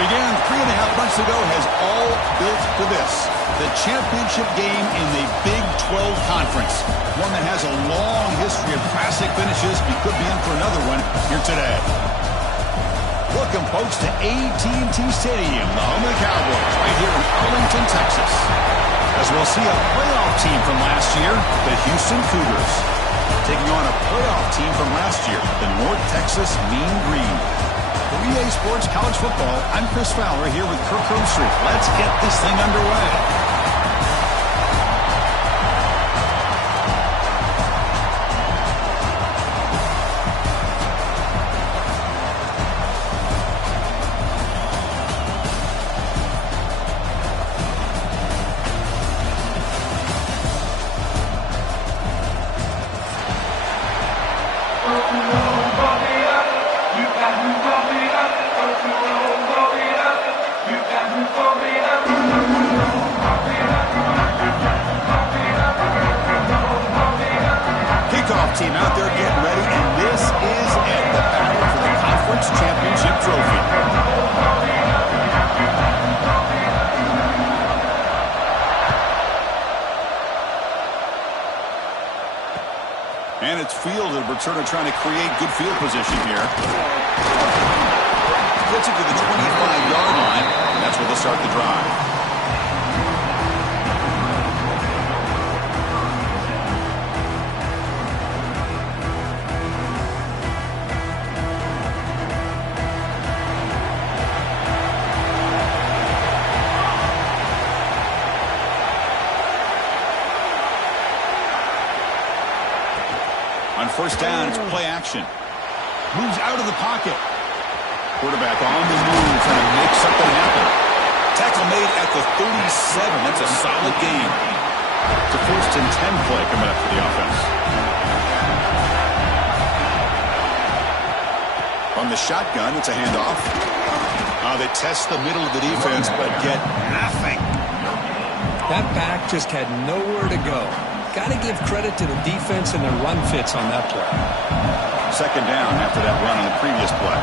Began 3.5 months ago, has all built for this. The championship game in the Big 12 Conference. One that has a long history of classic finishes. We could be in for another one here today. Welcome, folks, to AT&T Stadium, the home of the Cowboys, right here in Arlington, Texas. As we'll see a playoff team from last year, the Houston Cougars, taking on a playoff team from last year, the North Texas Mean Green. For EA Sports College Football, I'm Chris Fowler here with Kirk Herbstreit. Let's get this thing underway. Team out there getting ready, and this is it, the battle for the conference championship trophy. And it's fielded. We're sort of trying to create good field position here. Gets it to the 25-yard line, and that's where they'll start the drive. On first down, it's play action. Moves out of the pocket. Quarterback on the move, trying to make something happen. Tackle made at the 37. That's a solid gain. It's a 1st and 10 play coming up for the offense. On the shotgun, it's a handoff. They test the middle of the defense, but get nothing. That back just had nowhere to go. Got to give credit to the defense and their run fits on that play. Second down after that run on the previous play.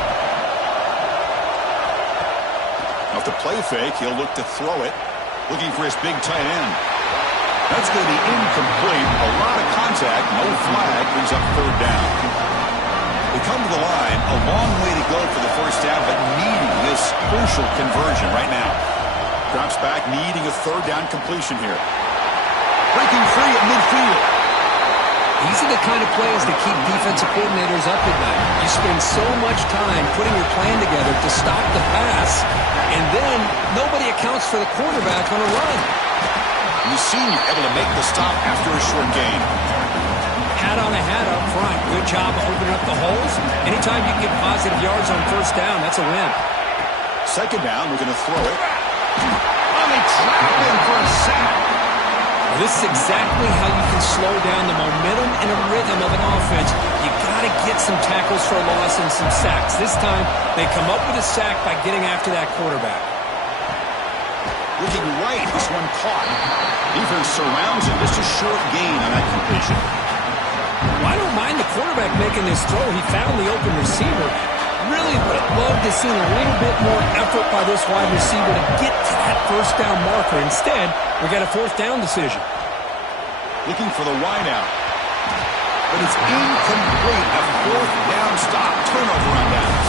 Off the play fake, he'll look to throw it. Looking for his big tight end. That's going to be incomplete. A lot of contact. No flag. Brings up 3rd down. We come to the line. A long way to go for the first down, but needing this crucial conversion right now. Drops back, needing a 3rd down completion here. Breaking free at midfield. These are the kind of plays that keep defensive coordinators up at night. You spend so much time putting your plan together to stop the pass, and then nobody accounts for the quarterback on a run. The senior able to make the stop after a short gain. Hat on a hat up front. Good job of opening up the holes. Anytime you get positive yards on first down, that's a win. Second down, we're going to throw it. They trap him for a sack. This is exactly how you can slow down the momentum and a rhythm of an offense. You got to get some tackles for a loss and some sacks. This time, they come up with a sack by getting after that quarterback. Looking right, this one caught. Defense surrounds him. Just a short gain on that completion. Well, I don't mind the quarterback making this throw. He found the open receiver. Really would have loved to see a little bit more effort by this wide receiver to get to that first down marker. Instead, we got a 4th down decision. Looking for the wide out. But it's incomplete. A 4th down stop. Turnover on downs.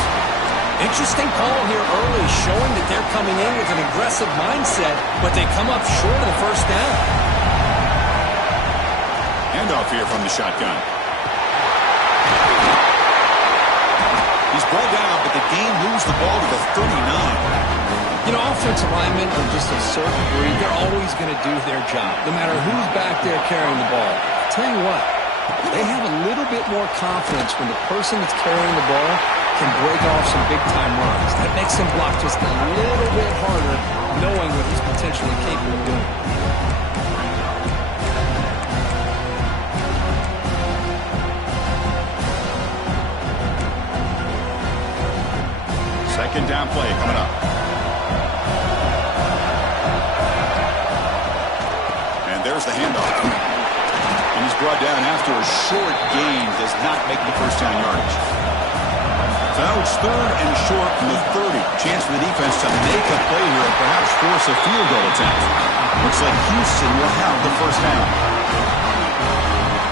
Interesting call here early, showing that they're coming in with an aggressive mindset, but they come up short of the first down. Handoff here from the shotgun. He's brought down, but the game moves the ball to the 39. You know, offensive linemen are just a certain breed. They're always going to do their job, no matter who's back there carrying the ball. I'll tell you what, they have a little bit more confidence when the person that's carrying the ball can break off some big-time runs. That makes him block just a little bit harder, knowing what he's potentially capable of doing. Second down play coming up. And there's the handoff. And he's brought down after a short gain. Does not make the first down yardage. So now it's 3rd and short from the 30. Chance for the defense offense to make a play here and perhaps force a field goal attempt. Looks like Houston will have the first down.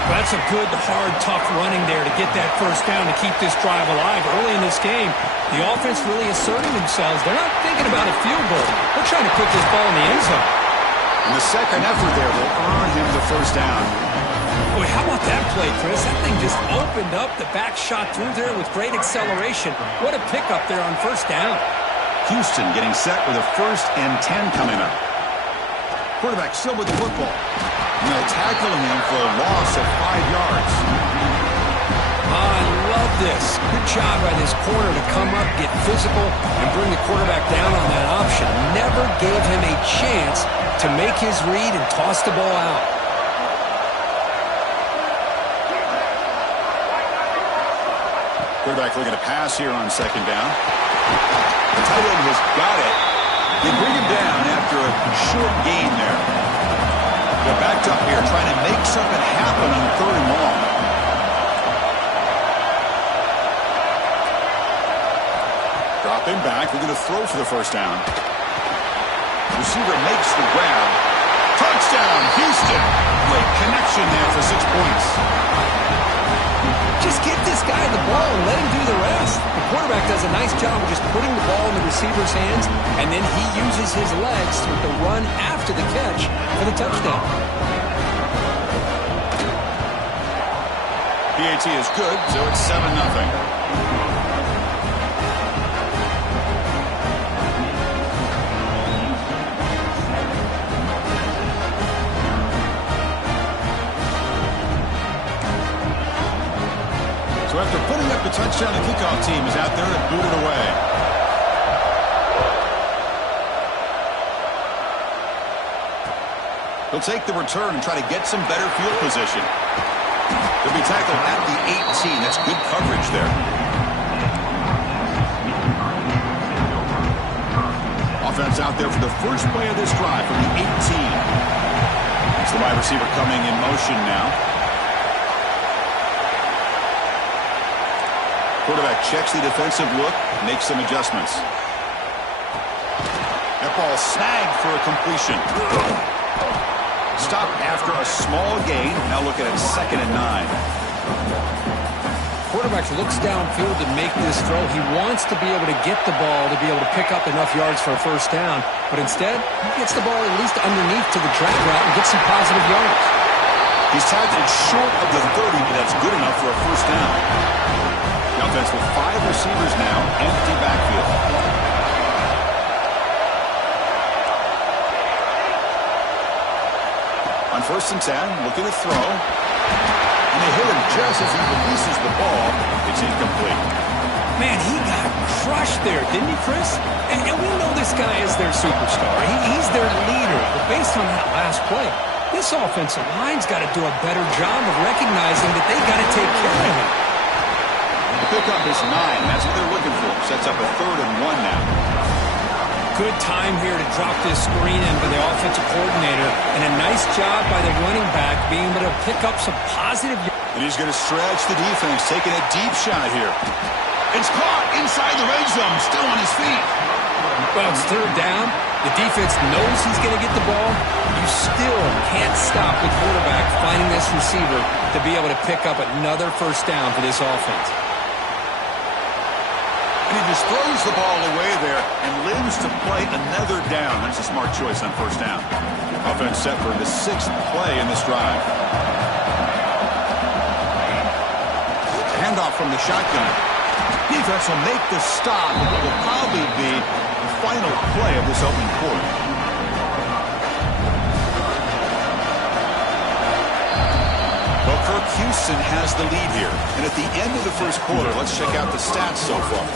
That's a good, hard, tough running there to get that first down to keep this drive alive. Early in this game, the offense really asserting themselves. They're not thinking about a field goal. They're trying to put this ball in the end zone. And the second effort there will earn him the first down. Boy, how about that play, Chris? That thing just opened up. The back shot through there with great acceleration. What a pickup there on first down. Houston getting set with a 1st and 10 coming up. Quarterback still with the football. And they'll tackle him for a loss of 5 yards. I love this. Good job by this corner to come up, get physical, and bring the quarterback down on that option. Never gave him a chance to make his read and toss the ball out. Quarterback looking to pass here on 2nd down. The tight end has got it. They bring him down after a short gain there. They're backed up here trying to make something happen on 3rd and long. Dropping back. They're going to throw for the first down. Receiver makes the grab. Touchdown, Houston. Great connection there for 6 points. Just get this guy the ball and let him do the rest. The quarterback does a nice job of just putting the ball in the receiver's hands, and then he uses his legs with the run after the catch for the touchdown. PAT is good, so it's 7-0. So after putting up the touchdown, the kickoff team is out there to boot it away. He'll take the return and try to get some better field position. He'll be tackled at the 18. That's good coverage there. Offense out there for the first play of this drive from the 18. It's the wide receiver coming in motion now. Quarterback checks the defensive look, makes some adjustments. That ball snagged for a completion. Stopped after a small gain. Now looking at 2nd and 9. Quarterback looks downfield to make this throw. He wants to be able to get the ball to be able to pick up enough yards for a first down. But instead, he gets the ball at least underneath to the drag route and gets some positive yards. He's tackled short of the 30, but that's good enough for a first down. The offense with 5 receivers now, empty backfield. On 1st and 10, looking to throw. And they hit him just as he releases the ball. It's incomplete. Man, he got crushed there, didn't he, Chris? And we know this guy is their superstar. He's their leader. But based on that last play, this offensive line's got to do a better job of recognizing that they got to take care of him. The pickup is 9. That's what they're looking for. Sets up a 3rd and 1 now. Good time here to drop this screen in for the offensive coordinator. And a nice job by the running back being able to pick up some positive. And he's going to stretch the defense, taking a deep shot here. It's caught inside the red zone, still on his feet. Well, it's 3rd down. The defense knows he's going to get the ball. You still can't stop the quarterback finding this receiver to be able to pick up another first down for this offense. And he just throws the ball away there and lives to play another down. That's a smart choice on first down. Offense set for the 6th play in this drive. Handoff from the shotgun. Defense will make the stop, and it will probably be the final play of this opening quarter. Well, Kirk, Houston has the lead here. And at the end of the first quarter, let's check out the stats so far.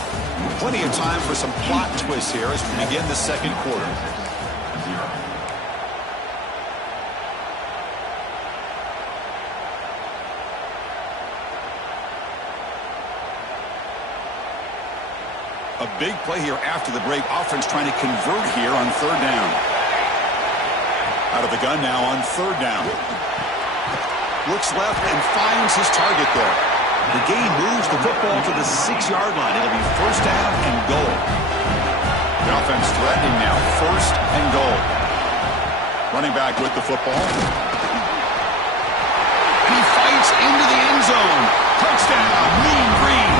Plenty of time for some plot twists here as we begin the second quarter. A big play here after the break. Offense trying to convert here on 3rd down. Out of the gun now on 3rd down. Looks left and finds his target there. The gain moves the football to the 6-yard line. It'll be first down and goal. The offense threatening now. 1st and goal. Running back with the football. And he fights into the end zone. Touchdown, Mean Green.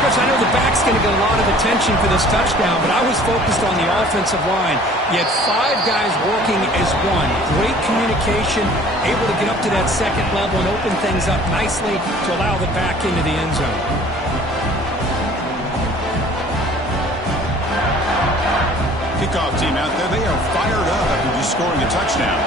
Chris, I know the back's going to get a lot of attention for this touchdown, but I was focused on the offensive line. You had 5 guys working as one. Great communication, able to get up to that second level and open things up nicely to allow the back into the end zone. Kickoff team out there, they are fired up after just scoring a touchdown.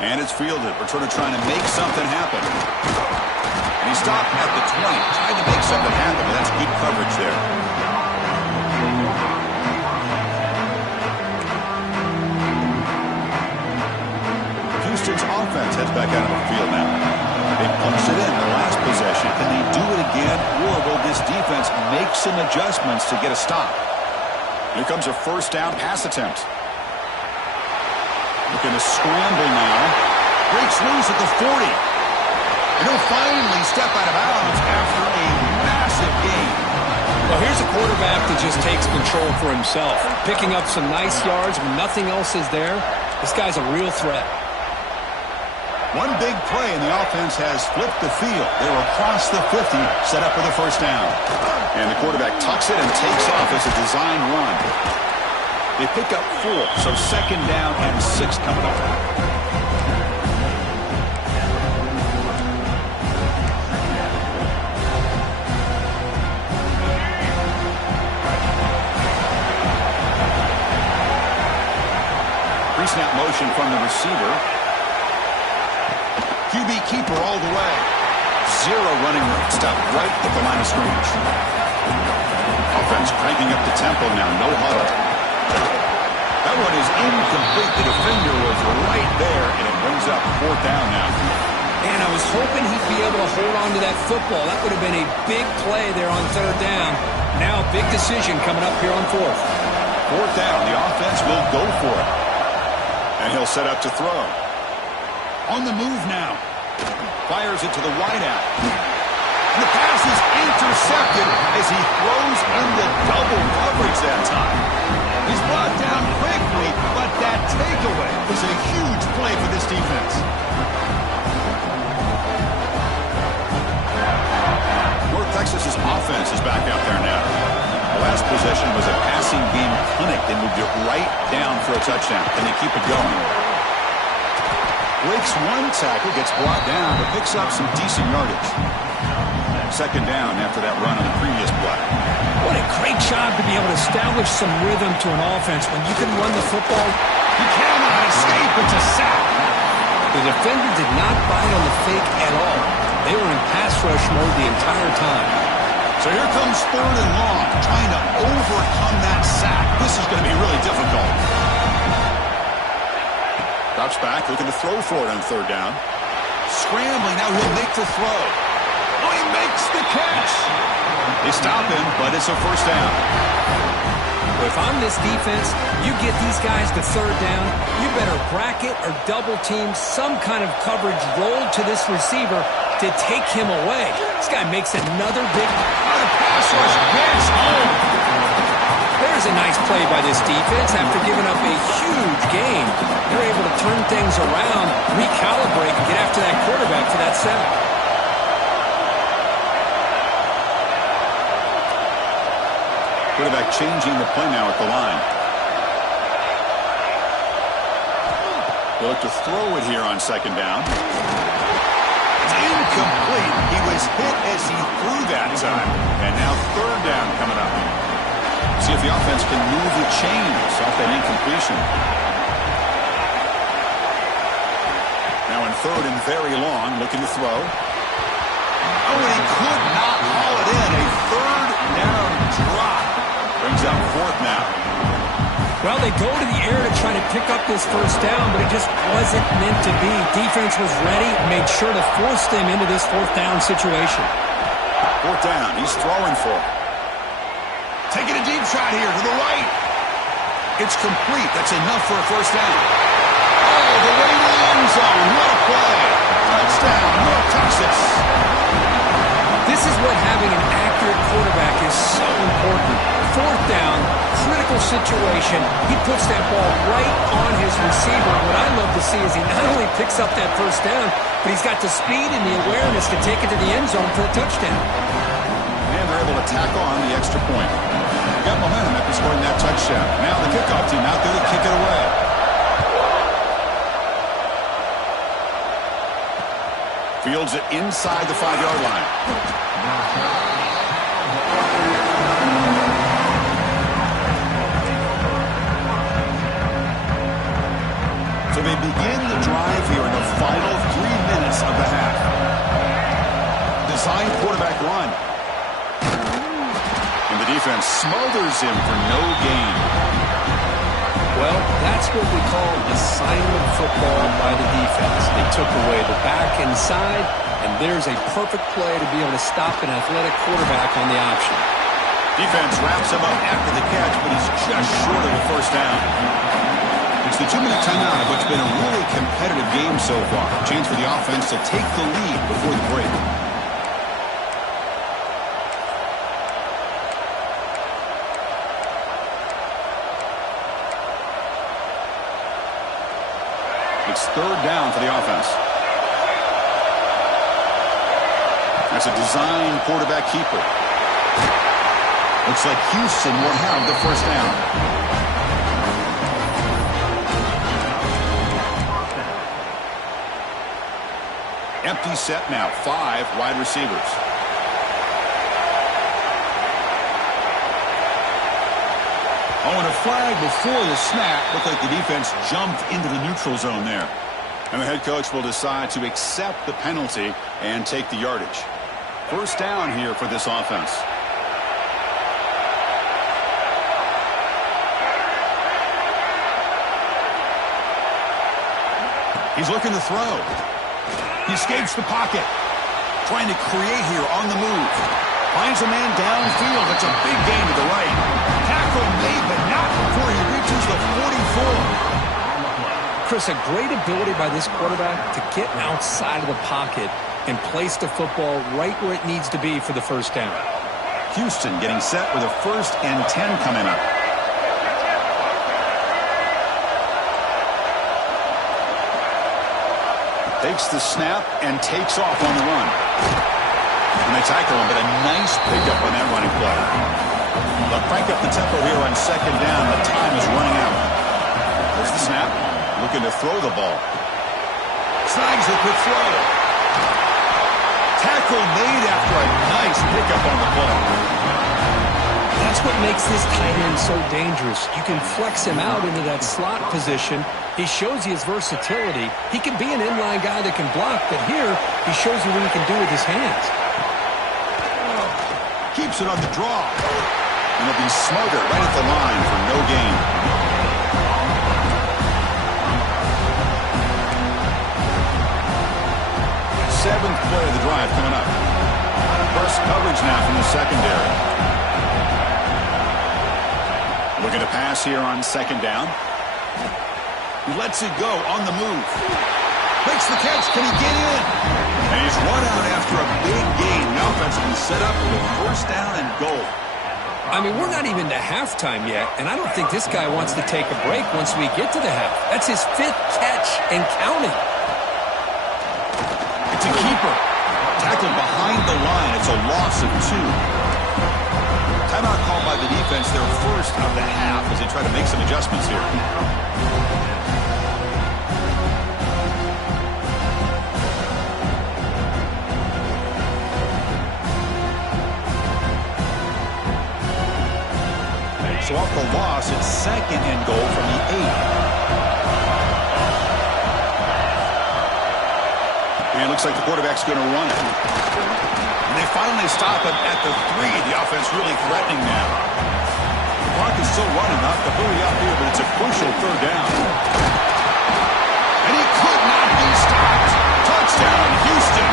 And it's fielded. Returner trying to make something happen. And he stopped at the 20. Trying to make something happen. And that's good coverage there. Houston's offense heads back out of the field now. They punched it in the last possession. Can they do it again? Or will this defense make some adjustments to get a stop? Here comes a 1st down pass attempt. Looking to scramble now. Breaks loose at the 40. And he'll finally step out of bounds after a massive gain. Well, here's a quarterback that just takes control for himself. Picking up some nice yards when nothing else is there. This guy's a real threat. One big play, and the offense has flipped the field. They're across the 50, set up for the 1st down. And the quarterback tucks it and takes off as a design run. They pick up 4, so 2nd down and 6 coming up. Pre-snap motion from the receiver. QB keeper all the way. 0 running room. Stop right at the line of scrimmage. Offense cranking up the tempo now. No huddle. That one is incomplete. The defender was right there, and it brings up 4th down now. And I was hoping he'd be able to hold on to that football. That would have been a big play there on 3rd down. Now, big decision coming up here on 4th. 4th down. The offense will go for it. And he'll set up to throw. On the move now. Fires it to the wideout. And the pass is intercepted as he throws into double coverage that time. He's brought down quickly, but that takeaway is a huge play for this defense. North Texas's offense is back out there now. The last possession was a passing game clinic. They moved it right down for a touchdown. Can they keep it going? Breaks 1 tackle, gets brought down, but picks up some decent yardage. 2nd down after that run on the previous play. What a great job to be able to establish some rhythm to an offense. When you can run the football, he cannot escape. It's a sack. The defender did not bite on the fake at all. They were in pass rush mode the entire time. So here comes 3rd and long, trying to overcome that sack. This is going to be really difficult. Drops back, looking to throw for it on 3rd down. Scrambling, now he'll make the throw. Oh, he makes the catch. They stop him, but it's a 1st down. Well, if I'm this defense, you get these guys to 3rd down, you better bracket or double team some kind of coverage roll to this receiver to take him away. This guy makes another big pass rush gets home. There's a nice play by this defense. After giving up a huge gain, they're able to turn things around, recalibrate, and get after that quarterback for that sack. Quarterback changing the play now at the line. They'll look to throw it here on 2nd down. It's incomplete. He was hit as he threw that time. And now 3rd down coming up. See if the offense can move the chains off that incompletion. Now in 3rd and very long, looking to throw. Oh, and he could not haul it in. A 3rd down drop. Brings up 4th now. Well, they go to the air to try to pick up this 1st down, but it just wasn't meant to be. Defense was ready, made sure to force them into this 4th down situation. 4th down, he's throwing for it. Taking a deep shot here to the right. It's complete. That's enough for a 1st down. Oh, the way to the end zone. What a play. Touchdown, North Texas. normal situation, he puts that ball right on his receiver. What I love to see is he not only picks up that first down, but he's got the speed and the awareness to take it to the end zone for a touchdown. And they're able to tack on the extra point. Got momentum after scoring that touchdown. Now the kickoff team out there to kick it away. Fields it inside the 5-yard line. So they begin the drive here in the final 3 minutes of the half. Design quarterback run. And the defense smothers him for no gain. Well, that's what we call assignment football by the defense. They took away the back inside, and there's a perfect play to be able to stop an athletic quarterback on the option. Defense wraps him up after the catch, but he's just short of the first down. It's the 2-minute timeout of what's been a really competitive game so far. Chance for the offense to take the lead before the break. It's third down for the offense. That's a design quarterback keeper. Looks like Houston will have the first down. Empty set now. 5 wide receivers. Oh, and a flag before the snap. Looked like the defense jumped into the neutral zone there. And the head coach will decide to accept the penalty and take the yardage. First down here for this offense. He's looking to throw. He escapes the pocket. Trying to create here on the move. Finds a man downfield. It's a big gain to the right. Tackle made, but not before he reaches the 44. Chris, a great ability by this quarterback to get outside of the pocket and place the football right where it needs to be for the first down. Houston getting set with a 1st and 10 coming up. Takes the snap and takes off on the run. And they tackle him, but a nice pickup on that running play. They'll crank up the tempo here on second down. The time is running out. There's the snap. Looking to throw the ball. Snags the quick throw. Tackle made after a nice pickup on the play. That's what makes this tight end so dangerous. You can flex him out into that slot position. He shows you his versatility. He can be an inline guy that can block, but here he shows you what he can do with his hands. Keeps it on the draw. And it'll be smothered right at the line for no gain. Seventh play of the drive coming up. Press coverage now from the secondary. Looking to pass here on second down. He lets it go on the move. Makes the catch. Can he get in? And he's run out after a big gain. The offense will be set up with a first down and goal. I mean, we're not even to halftime yet, and I don't think this guy wants to take a break once we get to the half. That's his 5th catch and counting. It's a keeper. Tackled behind the line. It's a loss of 2. Timeout called by the defense, their first of the half, as they try to make some adjustments here. So off the loss, it's second and goal from the 8. And it looks like the quarterback's going to run it. And they finally stop him at the 3. The offense really threatening now. The clock is still running, not to hurry up here, but it's a crucial third down. And he could not be stopped. Touchdown, Houston.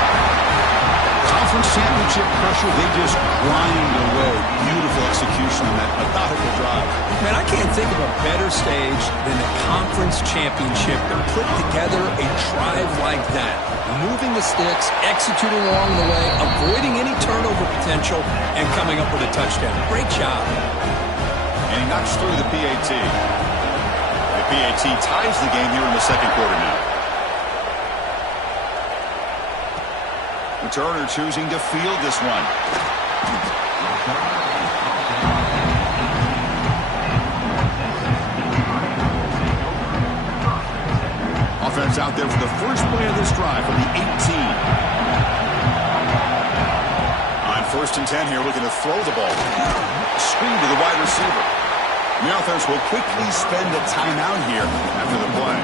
Conference championship pressure, they just grind away. Beautiful execution on that methodical drive. Man, I can't think of a better stage than the conference championship to put together a drive like that. Moving the sticks, executing along the way, avoiding any turnover potential, and coming up with a touchdown. Great job. And he knocks through the PAT. The PAT ties the game here in the second quarter now. Returner choosing to field this one. Offense out there for the first play of this drive from the 18. On 1st and 10 here, looking to throw the ball. Screen to the wide receiver. The offense will quickly spend a timeout here after the play.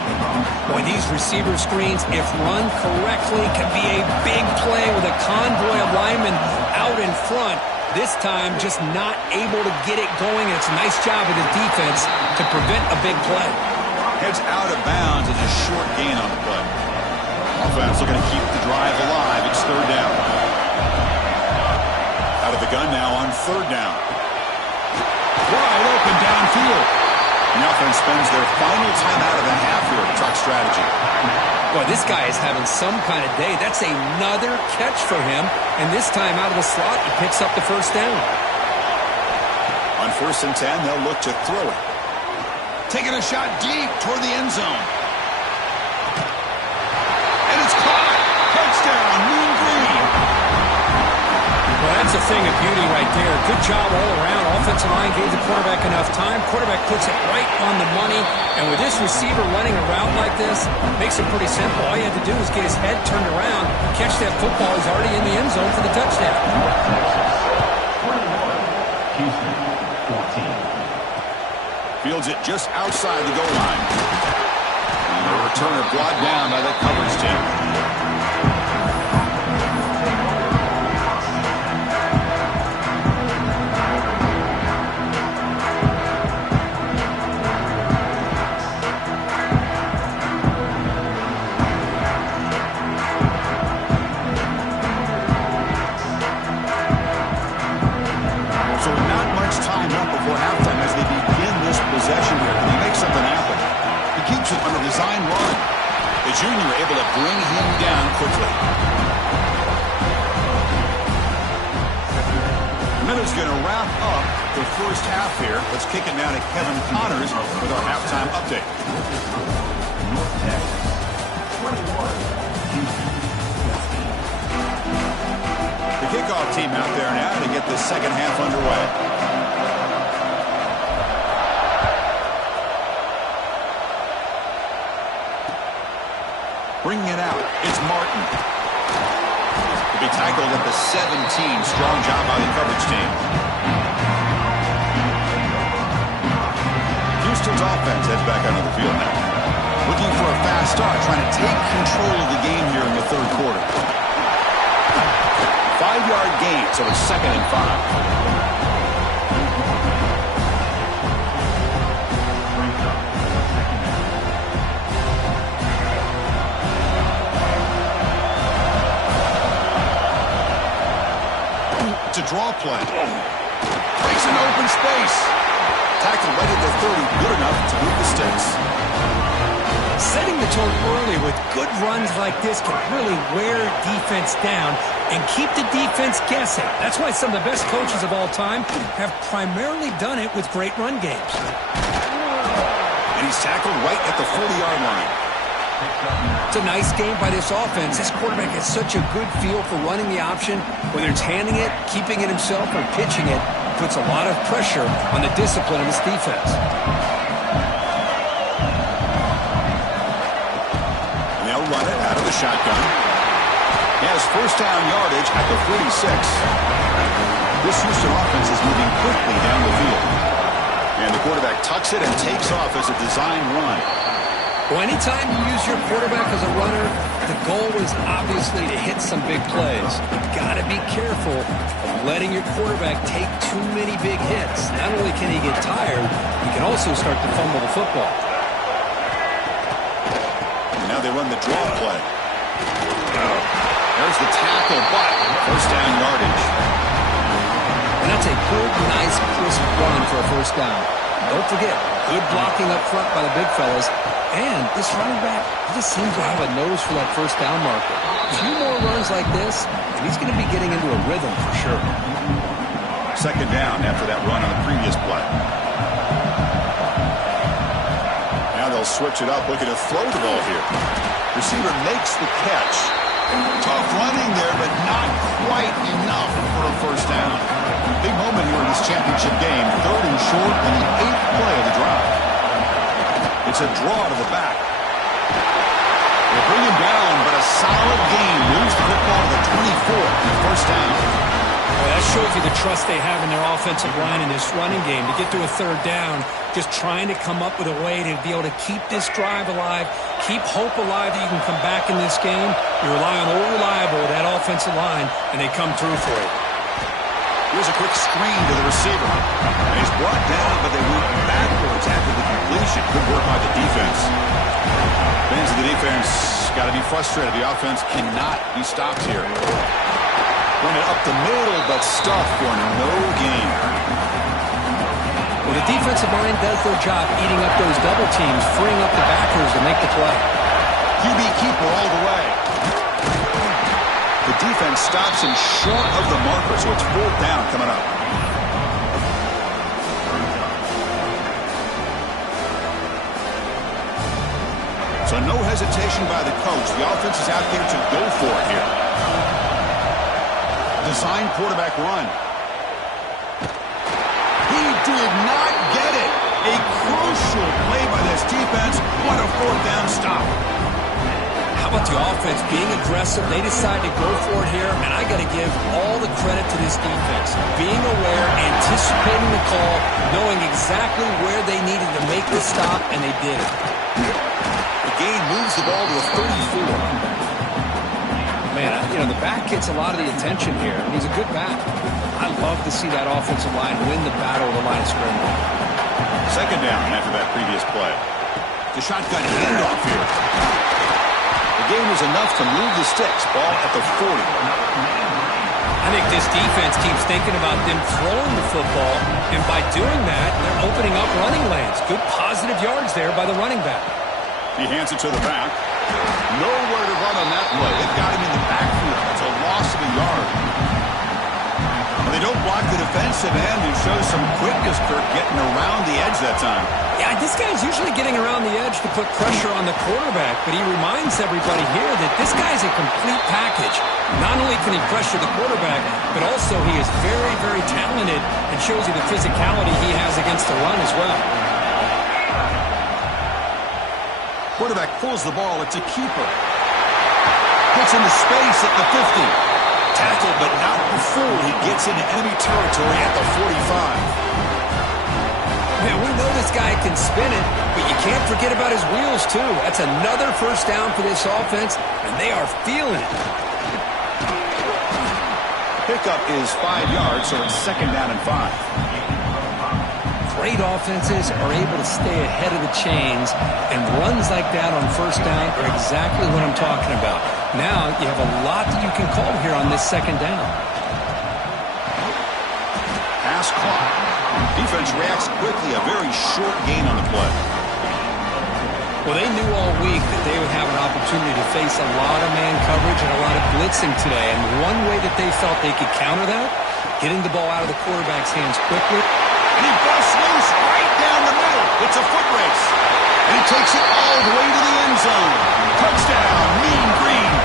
Boy, these receiver screens, if run correctly, can be a big play with a convoy of linemen out in front. This time, just not able to get it going. And it's a nice job of the defense to prevent a big play. Heads out of bounds as a short gain on the play. Offense looking to keep the drive alive. It's 3rd down. Out of the gun now on 3rd down. Wide open downfield. The offense spends their final timeout of the half here with truck strategy. Boy, this guy is having some kind of day. That's another catch for him. And this time out of the slot, he picks up the 1st down. On 1st and 10, they'll look to throw it. Taking a shot deep toward the end zone. And it's caught. Touchdown, Mean Green. Well, that's a thing of beauty right there. Good job all around. Offensive line gave the quarterback enough time. Quarterback puts it right on the money. And with this receiver running a route like this, makes it pretty simple. All you have to do is get his head turned around, catch that football. He's already in the end zone for the touchdown. Fields it just outside the goal line. And the returner brought down by the coverage team. So not much time left before halftime as they begin this possession here. Can he make something happen? He keeps it on a design run. The junior able to bring him down quickly. The minute's going to wrap up the first half here. Let's kick it now to Kevin Connors with our halftime update. The kickoff team out there now to get the second half underway. Bringing it out, it's Martin. To be tackled at the 17. Strong job by the coverage team. Houston's offense heads back onto the field now. Looking for a fast start, trying to take control of the game here in the 3rd quarter. 5-yard gain, so it's 2nd and 5. It's a draw play. Breaks an open space. Tackled right at the 30, good enough to move the sticks. Setting the tone early with good runs like this can really wear defense down and keep the defense guessing. That's why some of the best coaches of all time have primarily done it with great run games. And he's tackled right at the 40-yard line. It's a nice game by this offense. This quarterback has such a good feel for running the option. Whether it's handing it, keeping it himself, or pitching it, puts a lot of pressure on the discipline of this defense. And they'll run it out of the shotgun. He has 1st down yardage at the 46. This Houston offense is moving quickly down the field. And the quarterback tucks it and takes off as a design run. Well, anytime you use your quarterback as a runner, the goal is obviously to hit some big plays. You've got to be careful of letting your quarterback take too many big hits. Not only can he get tired, he can also start to fumble the football. And now they run the draw play. There's the tackle, but 1st down yardage. And that's a good, nice, crisp run for a 1st down. Don't forget, good blocking up front by the big fellas. And this running back, he just seems to have a nose for that 1st down marker. A few more runs like this, and he's going to be getting into a rhythm for sure. 2nd down after that run on the previous play. they'll switch it up, looking to throw the ball here. Receiver makes the catch. Tough running there, but not quite enough for a first down. Big moment here in this championship game. 3rd and short on the 8th play of the drive. It's a draw to the back. They bring him down, but a solid gain. Moves the football to the 24 and a first down. Well, that shows you the trust they have in their offensive line in this running game. To get to a 3rd down, just trying to come up with a way to be able to keep this drive alive, keep hope alive that you can come back in this game. You rely on old reliable, that offensive line, and they come through for you. Here's a quick screen to the receiver. And he's brought down, but they went backwards after the completion. Good work by the defense. Fans of the defense got to be frustrated. The offense cannot be stopped here. Run it up the middle, but stuffed for no gain. Well, the defensive line does their job eating up those double teams, freeing up the backers to make the play. QB keeper all the way. The defense stops him short of the marker, so it's 4th down coming up. So no hesitation by the coach. The offense is out there to go for it here. Design quarterback run. He did not get it. A crucial play by this defense. What a 4th down stop. How about the offense being aggressive? They decide to go for it here, and I got to give all the credit to this defense. Being aware, anticipating the call, knowing exactly where they needed to make the stop, and they did it. The gain moves the ball to a 34. Man, the back gets a lot of the attention here. He's a good back. I love to see that offensive line win the battle of the line of scrimmage. 2nd down after that previous play. The shotgun handoff here. The gain was enough to move the sticks. Ball at the 40. I think this defense keeps thinking about them throwing the football, and by doing that, they're opening up running lanes. Good positive yards there by the running back. He hands it to the back. Nowhere to run on that play. They've got him in the backfield. It's a loss of a yard. And they don't block the defensive end, who shows some quickness, Kirk, getting around the edge that time. Yeah, this guy's usually getting around the edge to put pressure on the quarterback, but he reminds everybody here that this guy's a complete package. Not only can he pressure the quarterback, but also he is very, very talented and shows you the physicality he has against the run as well. Quarterback pulls the ball. It's a keeper. Gets into space at the 50. Tackled, but not before he gets into enemy territory at the 45. Man, we know this guy can spin it, but you can't forget about his wheels, too. That's another first down for this offense, and they are feeling it. Pickup is 5 yards, so it's 2nd down and 5. Great offenses are able to stay ahead of the chains, and runs like that on first down are exactly what I'm talking about. Now you have a lot that you can call here on this 2nd down. Pass clock. Defense reacts quickly. A very short gain on the play. Well, they knew all week that they would have an opportunity to face a lot of man coverage and a lot of blitzing today, and one way that they felt they could counter that, getting the ball out of the quarterback's hands quickly. And he busts loose right down the middle. It's a foot race. And he takes it all the way to the end zone. Touchdown, Mean Green.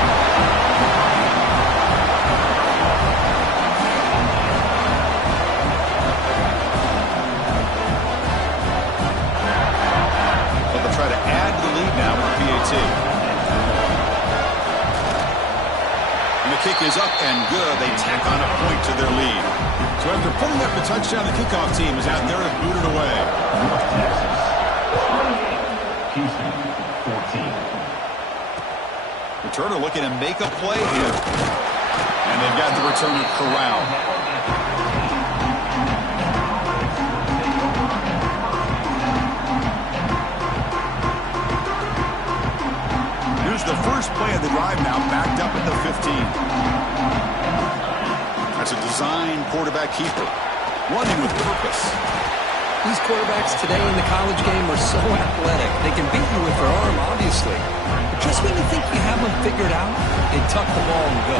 But they'll try to add to the lead now with PAT. And the kick is up and good. They tack on a point to their lead. So after pulling up the touchdown, the kickoff team is out there to boot it away. Returner looking to make a play here. And they've got the returner corralled. Here's the first play of the drive now, backed up at the 15. That's a design quarterback keeper. Running with purpose. These quarterbacks today in the college game are so athletic. They can beat you with their arm, obviously. But just when you think you have them figured out, they tuck the ball and go.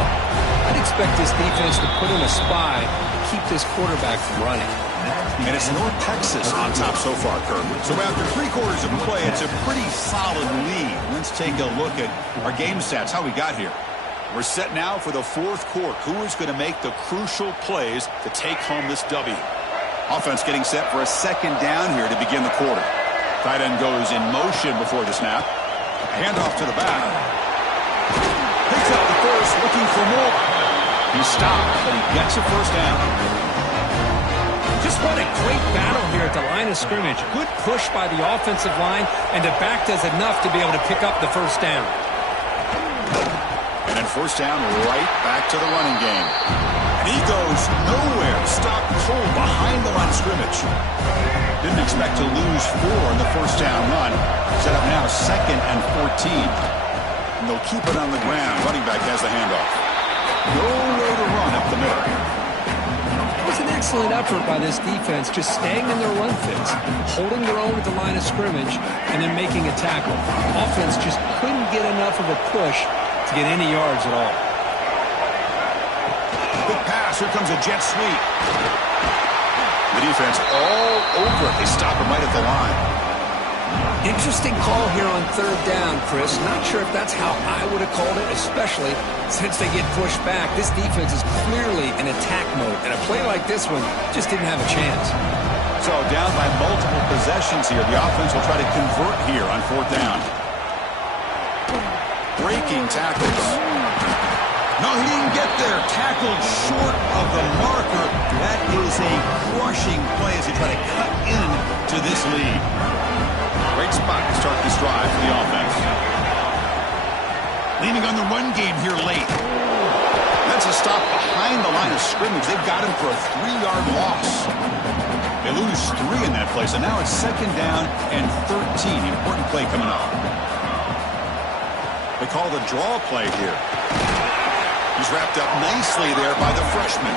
I'd expect this defense to put in a spy to keep this quarterback from running. And it's North Texas on top so far, Kirk. So after 3 quarters of play, it's a pretty solid lead. Let's take a look at our game stats, how we got here. We're set now for the 4th quarter. Who is going to make the crucial plays to take home this W? Offense getting set for a 2nd down here to begin the quarter. Tight end goes in motion before the snap. Handoff to the back. Picks up the first, looking for more. He's stopped, but he gets a 1st down. Just what a great battle here at the line of scrimmage. Good push by the offensive line, and the back does enough to be able to pick up the 1st down. And then 1st down, right back to the running game. And he goes nowhere. Stopped cold behind the line of scrimmage. Didn't expect to lose 4 in the 1st down run. Set up now 2nd and 14. And they'll keep it on the ground. Running back has the handoff. Nowhere to run up the middle. It was an excellent effort by this defense, just staying in their run fits, holding their own at the line of scrimmage, and then making a tackle. Offense just couldn't get enough of a push to get any yards at all. Big pass. Here comes a jet sweep. The defense all over it. They stop him right at the line. Interesting call here on 3rd down, Chris. Not sure if that's how I would have called it, especially since they get pushed back. This defense is clearly in attack mode, and a play like this one just didn't have a chance. So down by multiple possessions here. The offense will try to convert here on 4th down. Breaking tackles. No, he didn't get there. Tackled short of the marker. That is a crushing play as they try to cut in to this lead. Great spot to start this drive for the offense. Leaning on the run game here late. That's a stop behind the line of scrimmage. They've got him for a 3-yard loss. They lose 3 in that play, so now it's 2nd down and 13. Important play coming up. They call the draw play here. He's wrapped up nicely there by the freshman.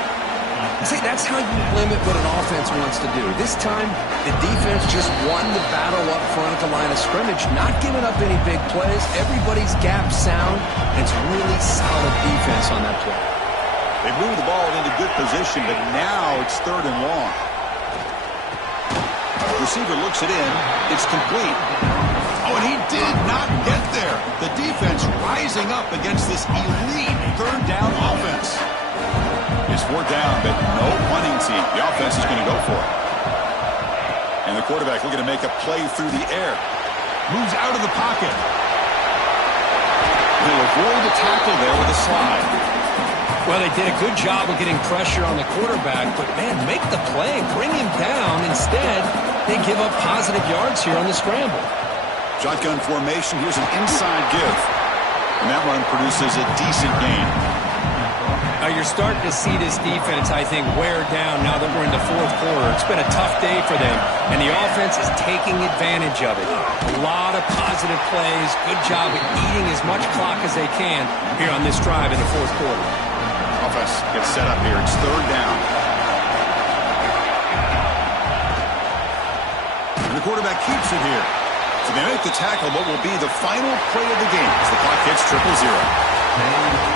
See, that's how you limit what an offense wants to do. This time, the defense just won the battle up front at the line of scrimmage, not giving up any big plays. Everybody's gap sound. It's really solid defense on that play. They moved the ball into good position, but now it's 3rd and long. The receiver looks it in. It's complete. Oh, and he did not get there. The defense rising up against this elite 3rd down offense. It's 4th down, but no punting team. The offense is going to go for it. And the quarterback looking to make a play through the air. Moves out of the pocket. He'll avoid the tackle there with a slide. Well, they did a good job of getting pressure on the quarterback, but, man, make the play, bring him down. Instead, they give up positive yards here on the scramble. Shotgun formation. Here's an inside give. And that one produces a decent gain. You're starting to see this defense, I think, wear down now that we're in the 4th quarter. It's been a tough day for them, and the offense is taking advantage of it. A lot of positive plays. Good job of eating as much clock as they can here on this drive in the 4th quarter. Offense gets set up here. It's 3rd down. And the quarterback keeps it here. So they make the tackle what will be the final play of the game as the clock hits 0-0.